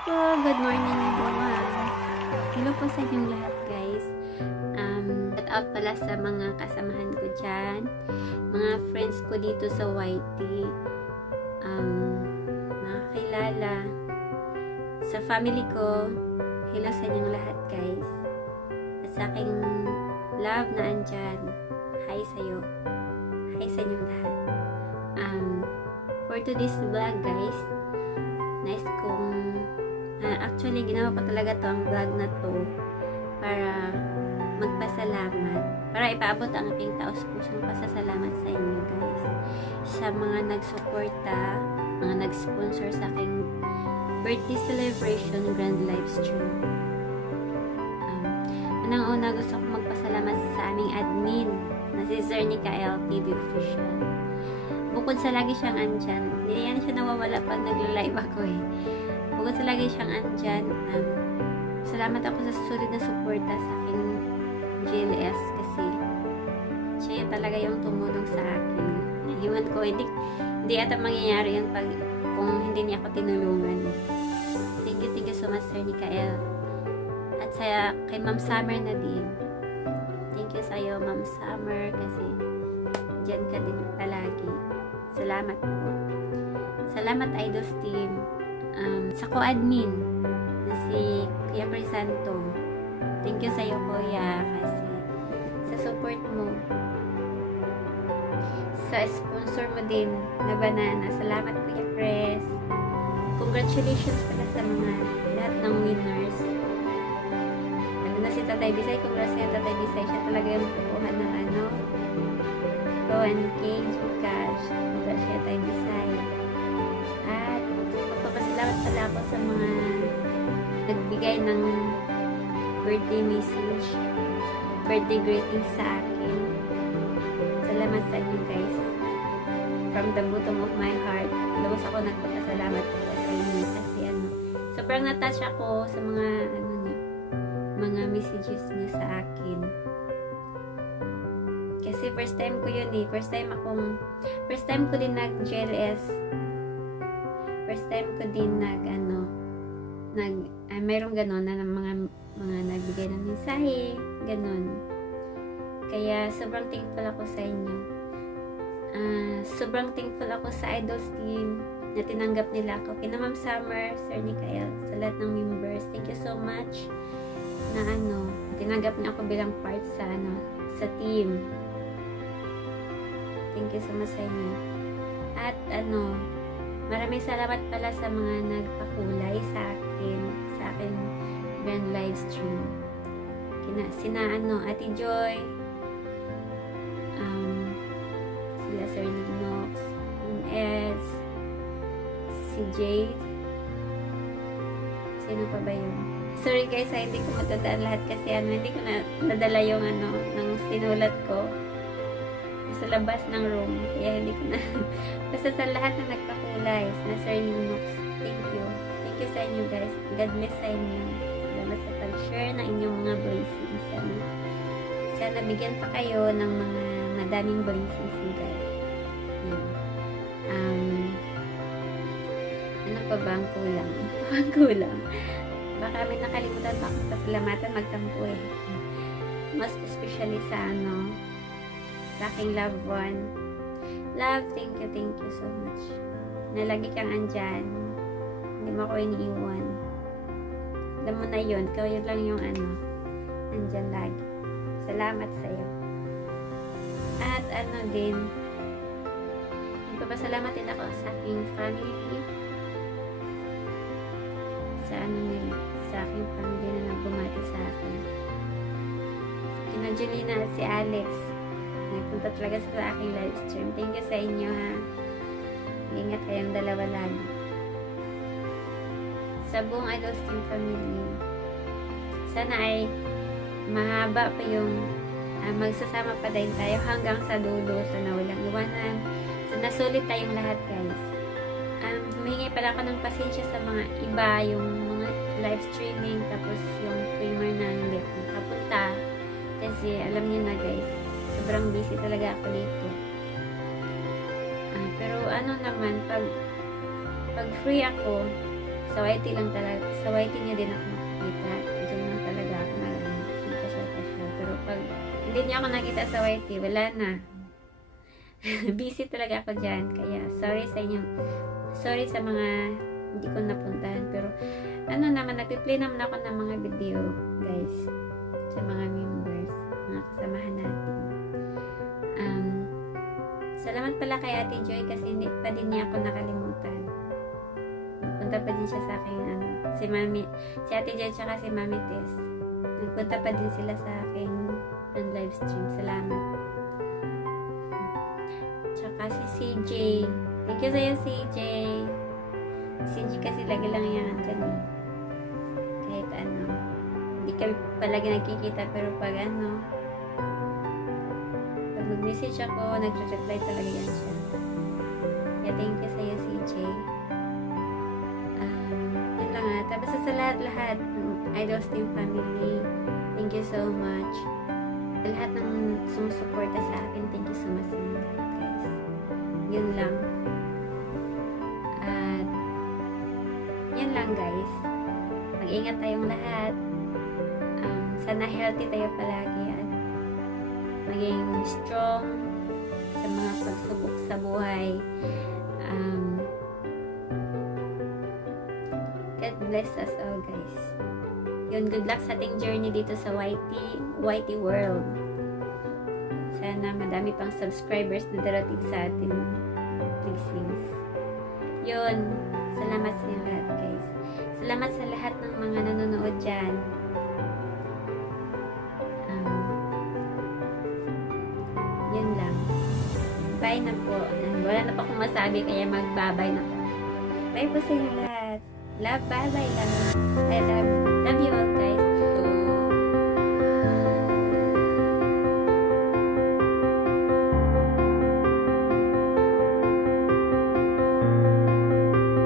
po, good morning everyone. Hello po sa inyong lahat guys. Um, shout out pala sa mga kasamahan ko dyan, mga friends ko dito sa YT, um, mga kilala, sa family ko, hello sa inyong lahat guys. At sa aking love na andyan, hi sa'yo. Hi sa inyong lahat. Um, for today's vlog guys, actually ginawa ko talaga to ang vlog na to para magpasalamat. Para ipaabot ang aking taos pusong pasasalamat sa inyo guys. Sa mga nagsuporta mga nag-sponsor sa aking birthday celebration grand live stream um, unang-una gusto ko magpasalamat sa aming admin na si Sir Nikael TV Official. Bukod sa lagi siyang andyan, hindi yan siya nawawala pag nagla-live ako eh. Bukod sa lagi siyang andyan, um, salamat ako sa sulit na suporta sa aking GLS kasi siya yung talaga yung tumulong sa akin. Iwan ko, hindi, hindi ata mangyayari yan pag kung hindi niya ako tinulungan. Thank you, thank you so much, Sir Nikael. At sa kay Ma'am Summer na din. Thank you sa'yo, Ma'am Summer, kasi dyan ka din palagi. Salamat po. Salamat Idols Team. Um, sa co-admin na si Kuya Crisanto. Thank you sa iyo Kuya kasi sa support mo. Sa sponsor mo din na banana. Salamat Kuya Chris. Congratulations pala sa mga lahat ng winners. Ano na si Tatay Bisay. Congrats sa Tatay Bisay. Siya talaga yung kukuha ng ano, 1K Gcash. Congrats kay Tatay pala ako sa mga nagbigay ng birthday message, birthday greeting sa akin. Salamat sa inyo guys. From the bottom of my heart, lubos ako nagpapasalamat po sa inyo kasi ano, sobrang natouch ako sa mga ano niyo, mga messages niyo sa akin. Kasi first time ko yun eh. First time akong, first time ko din nag-GLS. First time ko din nag, ano, nag, ay, mayroong ganon na mga, mga nagbigay ng mensahe, ganon. Kaya, sobrang thankful ako sa inyo. Ah, sobrang thankful ako sa Idols team na tinanggap nila ako. Kina Ma'am Summer, Sir Nikael, sa lahat ng members. Thank you so much na ano, tinanggap niyo ako bilang part sa ano, sa team. Thank you so much sa inyo. At ano, maraming salamat pala sa mga nagpakulay sa akin, sa akin grand live stream. Kina, sina ano, Ate Joy, um, sila Sir Linox, Ma'am Eds, si Jade, sino pa ba yun? Sorry guys, ah, hindi ko matandaan lahat kasi ano, hindi ko na nadala yung ano, ng sinulat ko sa labas ng room. Kaya hindi ko na, basta sa lahat na nagpakulay, na Sir Linux, thank you. Thank you sa inyo guys. God bless sa inyo. Salamat sa pag-share ng inyong mga blessings. Sana, sana bigyan pa kayo ng mga madaming blessings ni God. Um, ano pa ba ang kulang? Ano ang kulang? Baka may nakalimutan pa akong pasalamatan magtampo eh. Most especially sa ano, sa aking loved one. Love, thank you, thank you so much. Na lagi kang andyan. Hindi mo ako iniiwan. Alam mo na yun. Ikaw yun lang yung ano, andyan lagi. Salamat sa'yo. At ano din, nagpapasalamat din ako sa aking family. Sa ano nila, sa aking family na nagbumati sa akin. Kina Julina at si Alex, nagpunta talaga sa aking live stream. Thank you sa inyo ha. Ingat kayong dalawa lagi. Sa buong Team family, sana ay mahaba pa yung ah, magsasama pa din tayo hanggang sa dulo sa nawalang iwanan. So, nasulit tayong lahat guys. Um, humingi pala ako ng pasensya sa mga iba, yung mga live streaming, tapos yung streamer na hindi ako. Kasi alam niyo na guys, sobrang busy talaga ako dito. Ah, pero ano naman, pag pag free ako, Sa YT lang talaga, sa YT niya din ako nakikita. Diyan lang talaga ako na nagpasyal-pasyal. Pero pag hindi niya ako nakita sa YT, wala na. Busy talaga ako dyan. Kaya sorry sa inyo. Sorry sa mga hindi ko napuntahan. Pero ano naman, nagpi-play naman ako ng mga video, guys. Sa mga members, mga kasamahan natin. Um, salamat pala kay Ate Joy kasi hindi pa din niya ako nakalimutan. Nagpunta pa din siya sa akin, ano, si Mami, si Ate Joy tsaka si Mami Tess. Nagpunta pa din sila sa akin ng live stream. Salamat. Tsaka si CJ. Thank you sa'yo, CJ. CJ kasi lagi lang yan dyan eh. Kahit ano. Hindi kami palagi nagkikita pero pag ano, mag-message ako, nagre-reply talaga yan siya. Kaya thank you sa'yo, CJ. Um, yun lang nga. Tapos sa lahat-lahat ng Idols Team Family, thank you so much. Sa lahat ng sumusuporta sa akin, thank you so much sa guys. Yun lang. At, yun lang, guys. Mag-ingat tayong lahat. Um, sana healthy tayo palagi maging strong sa mga pagsubok sa buhay. Um, God bless us all, guys. Yun, good luck sa ating journey dito sa YT, YT World. Sana madami pang subscribers na darating sa atin. Blessings. Yun, salamat sa lahat, guys. Salamat sa lahat ng mga nanonood dyan. Bye na po. Wala na pa akong masabi, kaya magbabay na po. Bye po sa inyo lahat. Love, bye-bye lang. I love, love you all, guys.